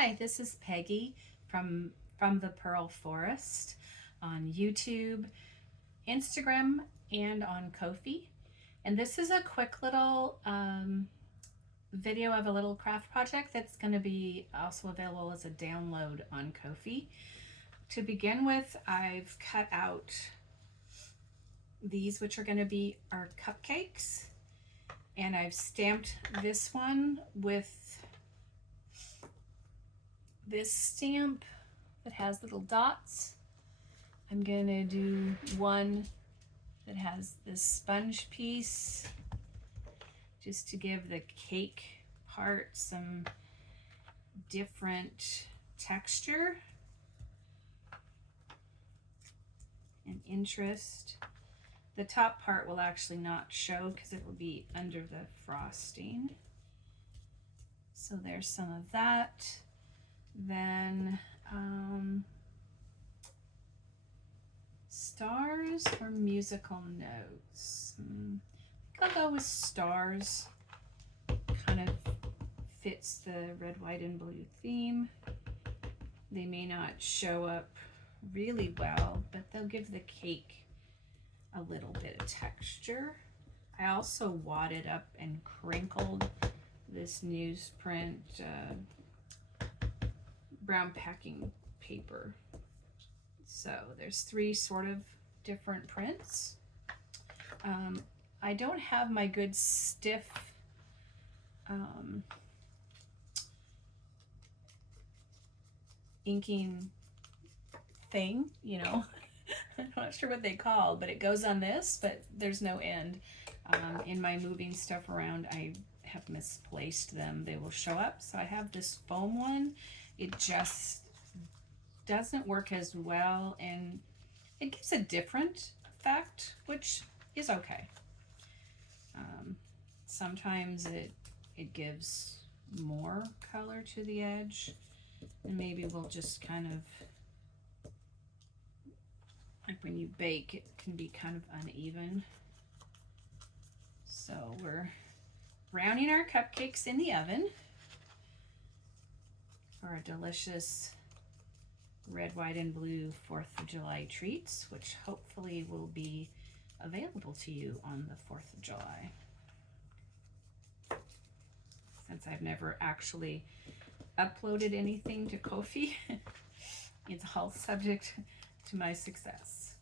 Hi, this is Peggy from the Pearl Forest on YouTube, Instagram, and on Ko-fi. And this is a quick little video of a little craft project that's going to be also available as a download on Ko-fi. To begin with, I've cut out these, which are going to be our cupcakes, and I've stamped this one with this stamp that has little dots. I'm gonna do one that has this sponge piece just to give the cake part some different texture and interest. The top part will actually not show because it will be under the frosting. So there's some of that. Then stars or musical notes. I think I'll go with stars. Kind of fits the red, white, and blue theme. They may not show up really well, but they'll give the cake a little bit of texture. I also wadded up and crinkled this newsprint brown packing paper. So there's three sort of different prints. I don't have my good stiff inking thing, you know. I'm not sure what they call, but it goes on this, but there's no end. In my moving stuff around, I have misplaced them. They will show up. So I have this foam one. It just doesn't work as well, and it gives a different effect, which is okay. Sometimes it gives more color to the edge, and maybe we'll just kind of, like when you bake, it can be kind of uneven. So we're browning our cupcakes in the oven for a delicious red, white, and blue 4th of July treats, which hopefully will be available to you on the 4th of July. Since I've never actually uploaded anything to Ko-fi, it's all subject to my success.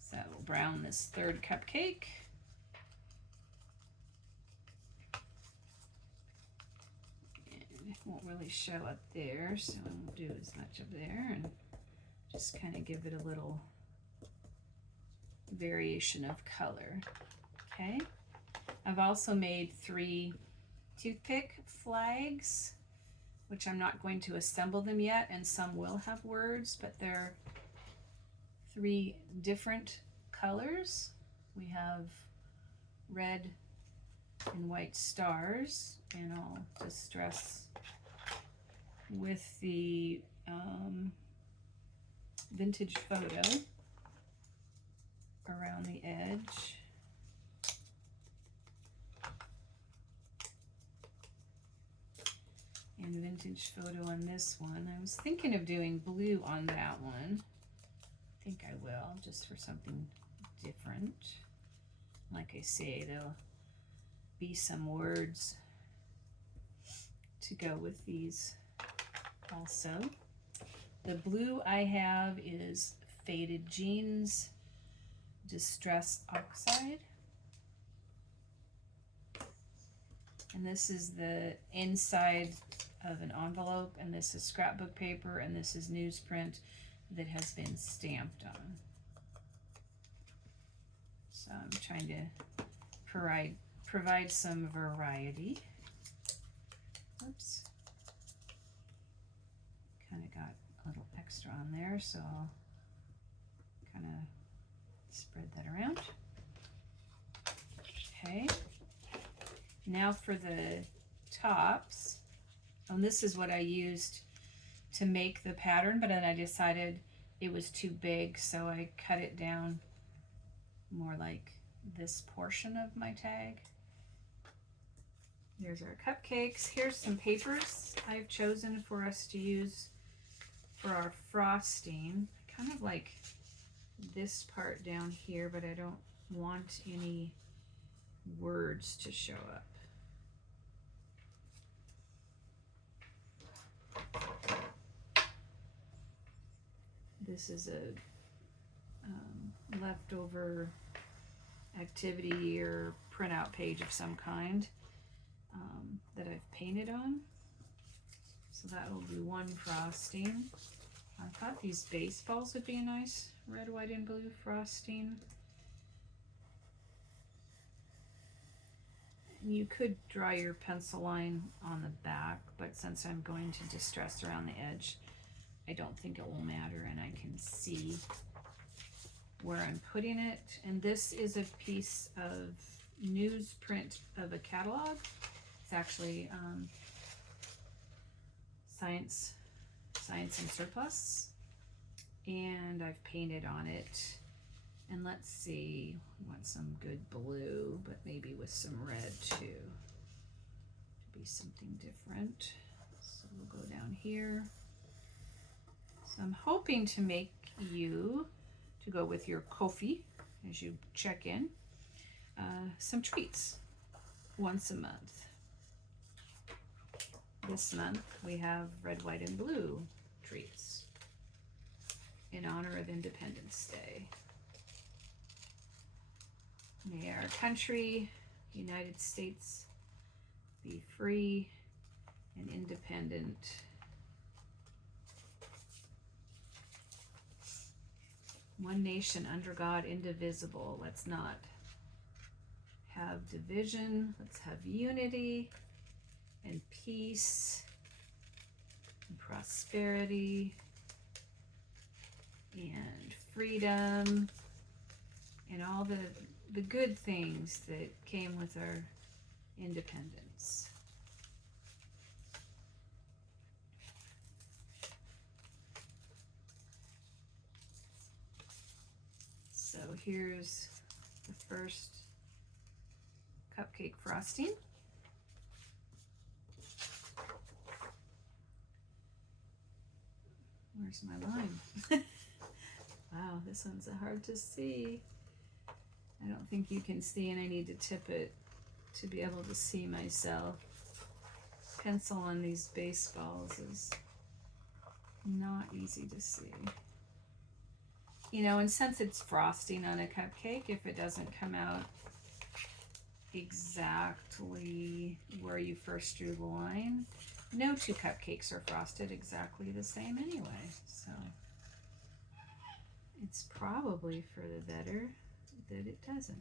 So we'll brown this third cupcake. And it won't really show up there, so I won't do as much up there, and just kind of give it a little variation of color. Okay. I've also made 3 toothpick flags, which I'm not going to assemble them yet, and some will have words, but they're 3 different colors. We have red and white stars, and I'll distress with the vintage photo around the edge. And vintage photo on this one. I was thinking of doing blue on that one. I think I will, just for something different. Like I say, there'll be some words to go with these also. The blue I have is Faded Jeans Distress Oxide. And this is the inside of an envelope, and this is scrapbook paper, and this is newsprint that has been stamped on. So I'm trying to provide some variety. Oops. Kind of got a little extra on there, so I'll kind of spread that around. Okay. Now for the tops. And this is what I used to make the pattern, but then I decided it was too big, so I cut it down more like this portion of my tag. There's our cupcakes. Here's some papers I've chosen for us to use for our frosting. I kind of like this part down here, but I don't want any words to show up. This is a leftover activity or printout page of some kind that I've painted on. So that will be one frosting. I thought these baseballs would be a nice red, white, and blue frosting. And you could draw your pencil line on the back, but since I'm going to distress around the edge, I don't think it will matter, and I can see where I'm putting it. And this is a piece of newsprint of a catalog. It's actually Science and Surplus, and I've painted on it. And let's see, we want some good blue, but maybe with some red too, to be something different. So we'll go down here. So I'm hoping to make you, to go with your Ko-fi as you check in, some treats once a month. This month we have red, white, and blue treats in honor of Independence Day. May our country, United States, be free and independent. One nation under God, indivisible. Let's not have division. Let's have unity and peace and prosperity and freedom and all the good things that came with our independence. So here's the first cupcake frosting. Where's my line? Wow, this one's hard to see. I don't think you can see, and I need to tip it to be able to see myself. Pencil on these baseballs is not easy to see. You know, and since it's frosting on a cupcake, if it doesn't come out exactly where you first drew the line, no two cupcakes are frosted exactly the same anyway. So it's probably for the better that it doesn't.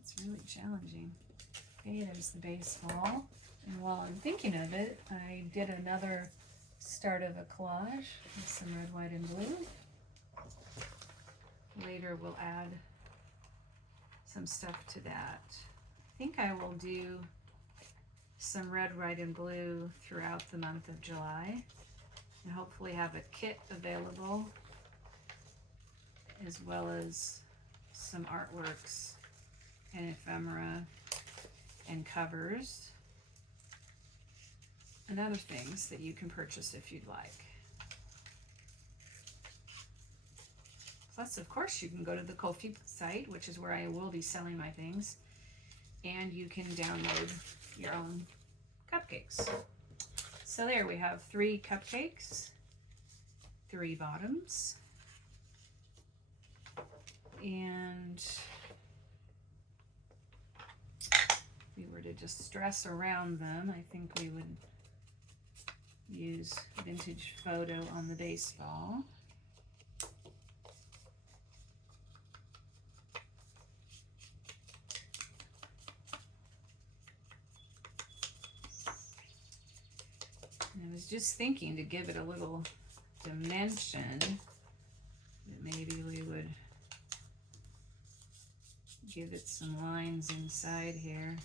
It's really challenging. Okay, there's the baseball. And while I'm thinking of it, I did another start of a collage with some red, white, and blue. Later we'll add some stuff to that. I think I will do some red, white, and blue throughout the month of July, and hopefully have a kit available, as well as some artworks and ephemera and covers and other things that you can purchase if you'd like. Plus, of course, you can go to the Ko-fi site, which is where I will be selling my things, and you can download your own cupcakes. So there we have 3 cupcakes, 3 bottoms, and if we were to just stress around them, I think we would use vintage photo on the baseball. I was just thinking to give it a little dimension, that maybe we would give it some lines inside here.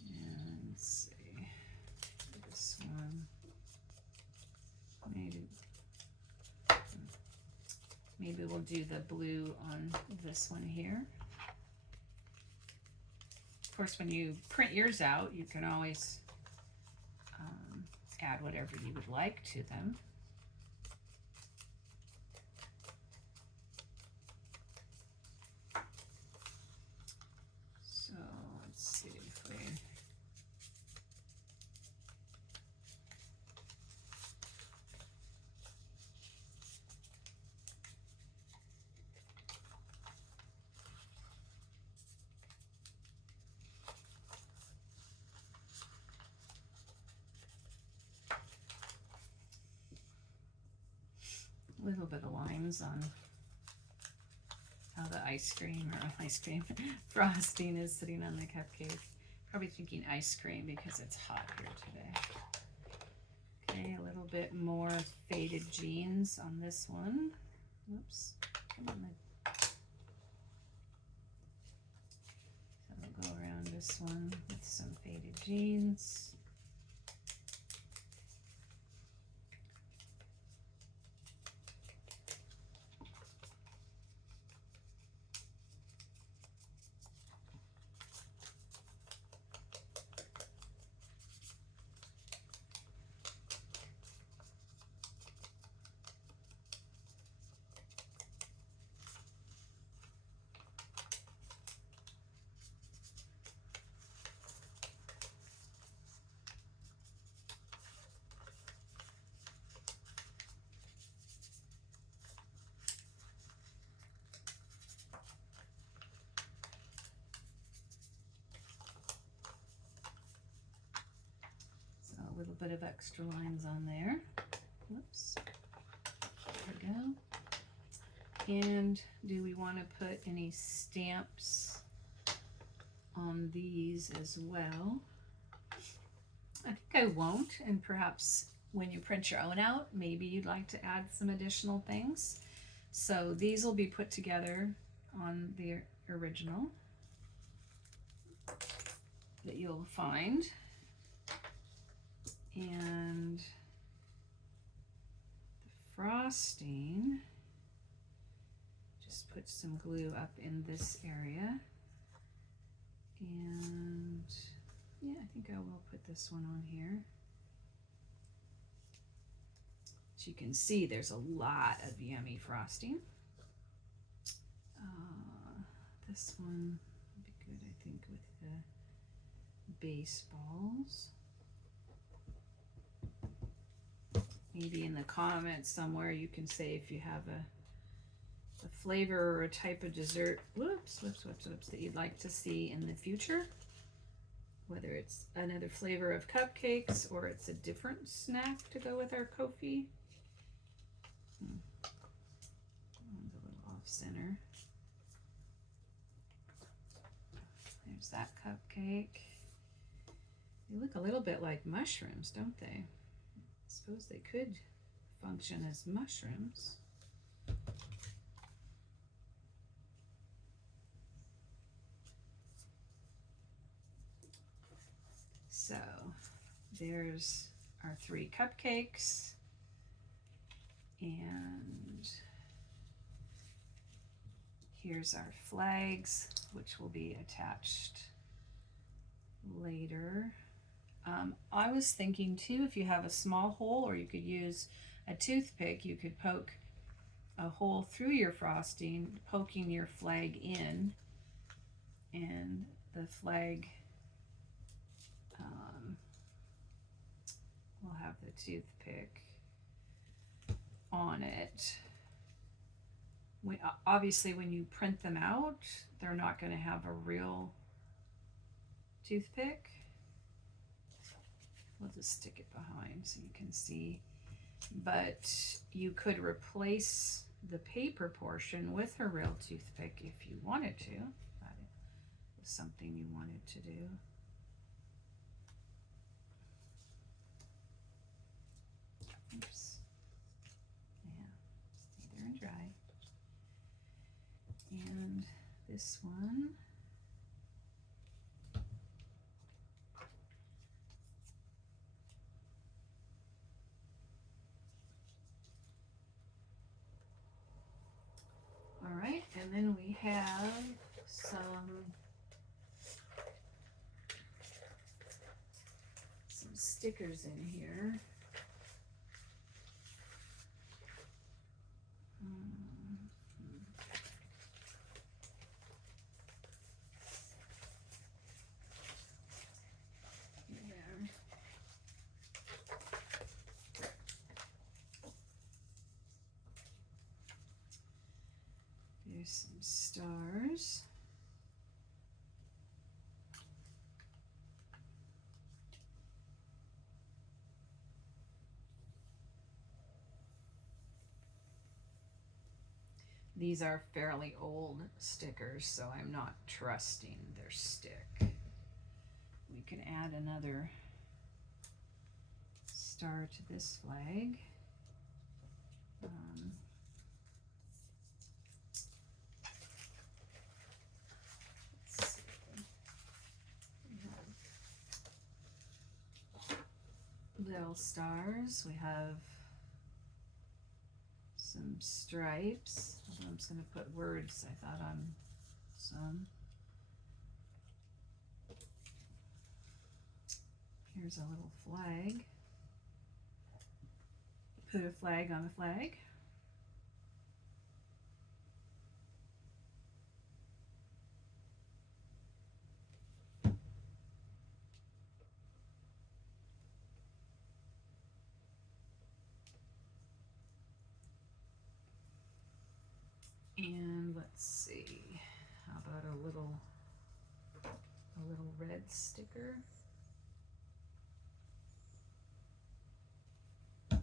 And let's see, this one made it Maybe we'll do the blue on this one here. Of course, when you print yours out, you can always add whatever you would like to them. So let's see if we a little bit of lines on how the ice cream frosting is sitting on the cupcake. Probably thinking ice cream because it's hot here today. Okay, a little bit more faded jeans on this one. Whoops. Come on. So we'll go around this one with some faded jeans. A little bit of extra lines on there. Whoops. There we go. And do we want to put any stamps on these as well? I think I won't, and perhaps when you print your own out, maybe you'd like to add some additional things. So these will be put together on the original that you'll find. And the frosting, just put some glue up in this area. And yeah, I think I will put this one on here. As you can see, there's a lot of yummy frosting. This one would be good, I think, with the baseballs. Maybe in the comments somewhere you can say if you have a flavor or a type of dessert, whoops, that you'd like to see in the future. Whether it's another flavor of cupcakes or it's a different snack to go with our Ko-fi. One's a little off center. There's that cupcake. They look a little bit like mushrooms, don't they? I suppose they could function as mushrooms. So there's our 3 cupcakes, and here's our flags, which will be attached later. I was thinking too, if you have a small hole, or you could use a toothpick, you could poke a hole through your frosting, poking your flag in, and the flag will have the toothpick on it. Obviously, when you print them out, they're not going to have a real toothpick. We'll just stick it behind so you can see. But you could replace the paper portion with a real toothpick if you wanted to. That was something you wanted to do. Oops. Yeah, stay there and dry. And this one. And then we have some stickers in here. There's some stars. These are fairly old stickers, so I'm not trusting their stick. We can add another star to this flag. Let's see. We have little stars. We have some stripes. I'm just going to put words, I thought, on some. Here's a little flag. Put a flag on a flag. And let's see, how about a little red sticker? So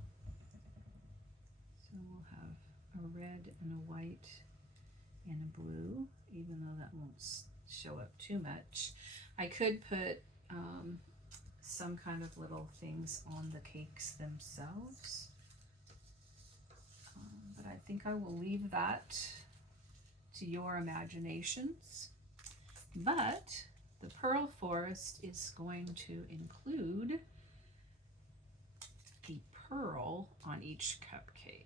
we'll have a red and a white and a blue, even though that won't show up too much. I could put some kind of little things on the cakes themselves, but I think I will leave that to your imaginations. But the Pearl Forest is going to include the pearl on each cupcake.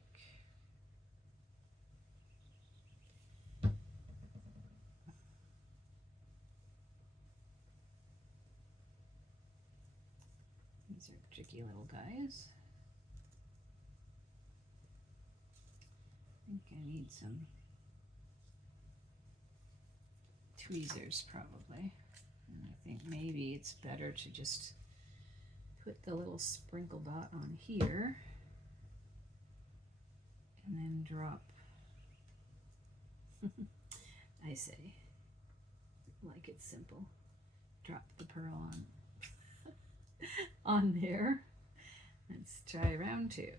These are tricky little guys. I think I need some tweezers probably. And I think maybe it's better to just put the little sprinkle dot on here and then drop, I say, like it's simple, drop the pearl on there. Let's try round two.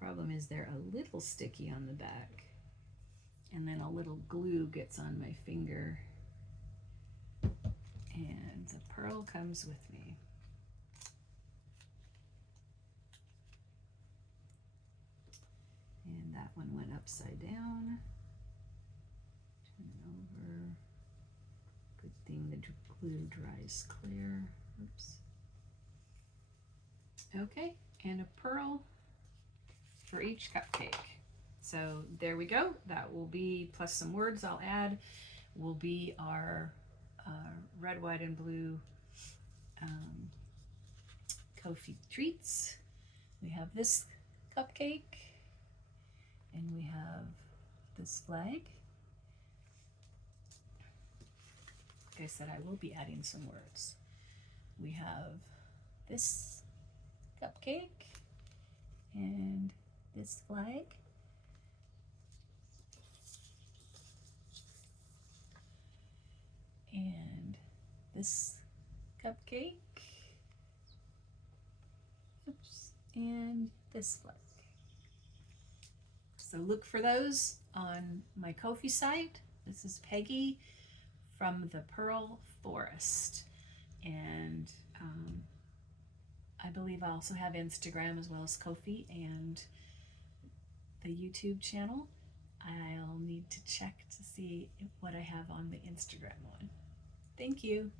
Problem is they're a little sticky on the back, and then a little glue gets on my finger, and the pearl comes with me. And that one went upside down. Turn it over. Good thing the glue dries clear. Oops. Okay, and a pearl for each cupcake. So there we go. That will be, plus some words I'll add, will be our red, white, and blue Ko-fi treats. We have this cupcake, and we have this flag. Like I said, I will be adding some words. We have this cupcake and this flag. And this cupcake. Oops. And this flag. So look for those on my Ko-fi site. This is Peggy from the Pearl Forest. And I believe I also have Instagram as well as Ko-fi and the YouTube channel. I'll need to check to see what I have on the Instagram one. Thank you.